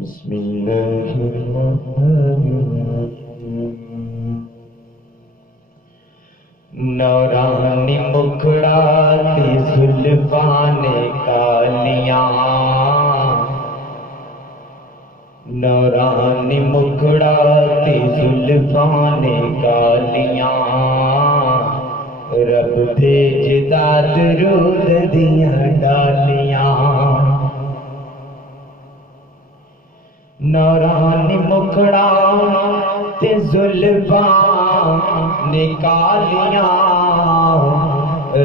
بسم اللہ الرحمن الرحیم نورانی مکھڑاتی زلفان کالیاں نورانی مکھڑاتی زلفان کالیاں رب بھیجدا درود دیاں ڈالیاں نورانی مکھڑاتی زلفان کالیاں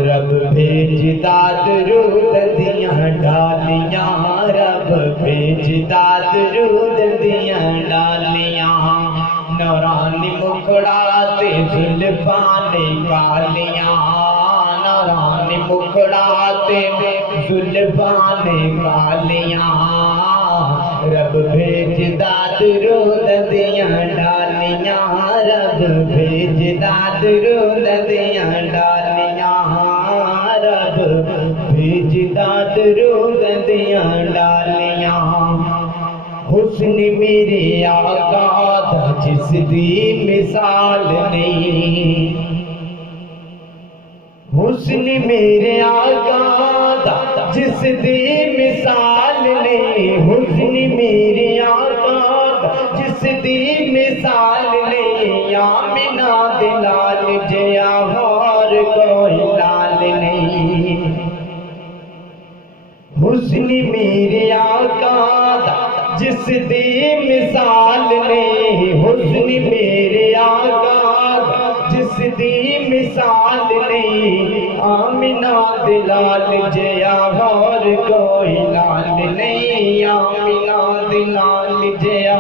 رب بھیجدا درود دیاں ڈالیاں رب بھیجدا درود دیاں ڈالیاں نورانی مکھڑاتی زلفان کالیاں نورانی مکھڑاتی زلفان کالیاں رب بھیجدا درود دیاں ڈالیاں رب بھیجدا درود دیاں ڈالیاں رب بھیجدا درود دیاں ڈالیاں حسن میرے آقا دا جس دی مثال نہیں حسن میرے آقا دا جس دی مثال نہیں حسن میرے آقا دا جس دی مثال نہیں آمنہ دلال جیا اور کوئی لال نہیں حسن میرے آقا دا جس دی مثال نہیں حسن میرے آقا دا جس دی مثال نہیں آمنہ دلال جیا اور کوئی لال نہیں آمنہ دلال جیا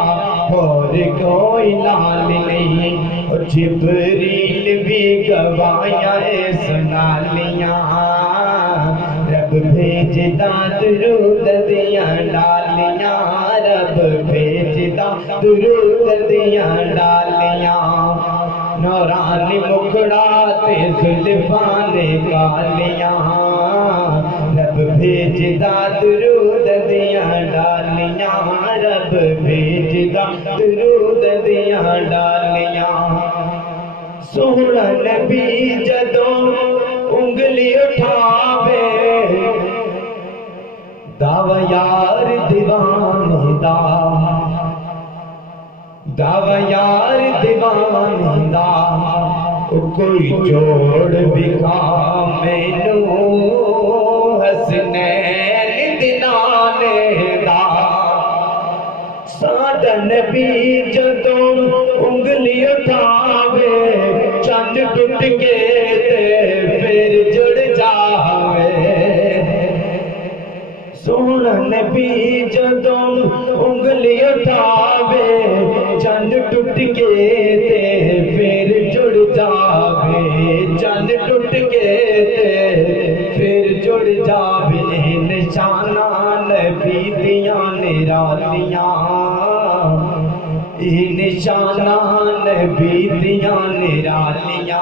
اور کوئی لال نہیں جبریل بھی گواہیاں سنا لیاں رب بھیجدا درود دیاں ڈالیاں رب بھیجدا درود دیاں ڈالیاں نورانی مکھڑاتی زلفان کالیاں رب بھیجدا درود دیاں ڈالیاں رب بھیجدا درود دیاں ڈالیاں سوہنا نبی جدوں انگلی اٹھاوے دعوی یار دیوانے دا دعوی یار دیوانے دا کوئی جوڑ بکھا مینوں حسنین دنانے دا ساڈا نبی جدوں انگلی اٹھاوے چند ٹوٹ کے تے پھر جڑ جاوے سونا نبی جدوں انگلی اٹھاوے چند ٹوٹ کے تے پھر جڑ جاوے چند ٹوٹ کے تے پھر جڑ جاوے نشانہ نبی دیاں نرالیاں نشانہ نبی دیاں نرالیاں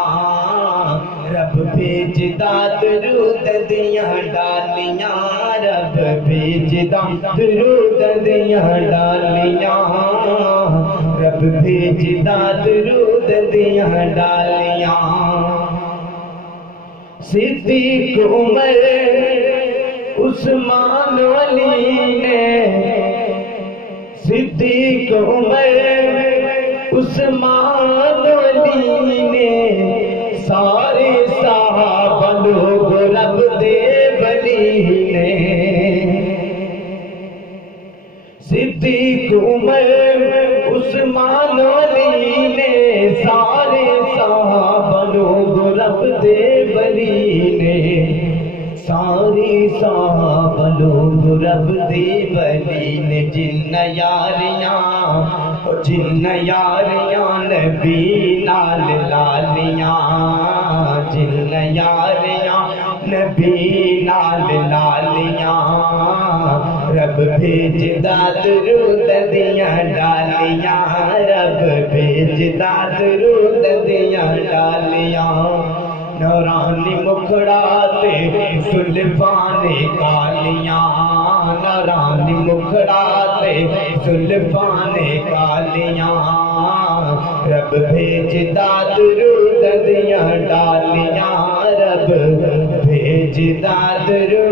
رب بھیجدا درود دیاں ڈالیاں رب بھیجدا درود دیاں ڈالیاں رب بھیجدا درود دیاں ڈالیاں صدیق عمر عثمان علی نے صدیق عمر عثمان علی نے سارے صحابہ لوگ رب دے ولی نے صدیق عمر عثمان علی نے سارے صحابہ لوگ رب دے ولی نے سارے صحابہ لوگ رب دے ولی نے جن یاریاں نبی نال لالیاں جن یاریاں نبی نال لالیاں رب بھیجدا درود دیاں ڈالیاں رب بھیجدا درود دیاں ڈالیاں نورانی مکھڑاتے زلفان کالیاں نورانی مکھڑاتے زلفان کالیاں رب بھیجدا درود دیاں ڈالیاں رب بھیجدا درود